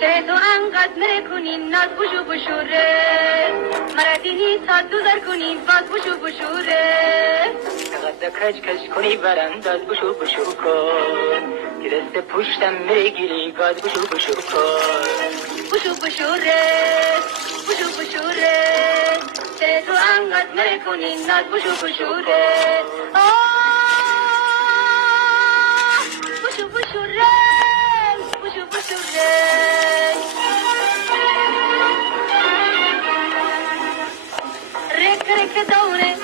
چه تو انقدر میکنین ناز بشو بشوره مردینی تا دوزار کنین باز بشو بشوره قد کج کج کنی برانداز بشو بشو کن که دست پشتم میگیری گاز بشو بشو کن بشو بشوره بشو بشوره چه تو انقدر میکنین ناز بشو بشوره بشو بشوره بشو بشوره رک دونه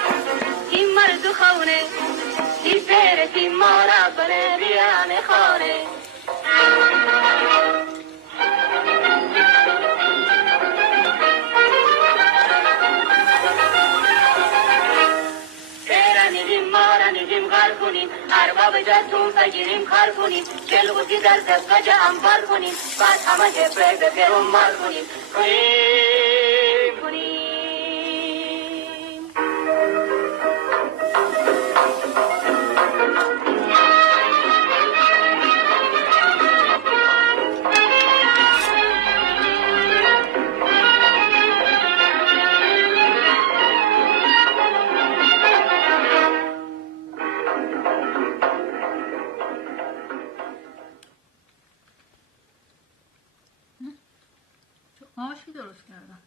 این مرد خونه این پیرت این مارا بره بیان خانه پیرانیدیم مارانیدیم غر کنیم ارباب جاتون بگیریم کار کنیم جلوزی در دستگاه انبار کنیم بعد همه جبره به پیرون مار کنیم کنیم آشی درست کردم.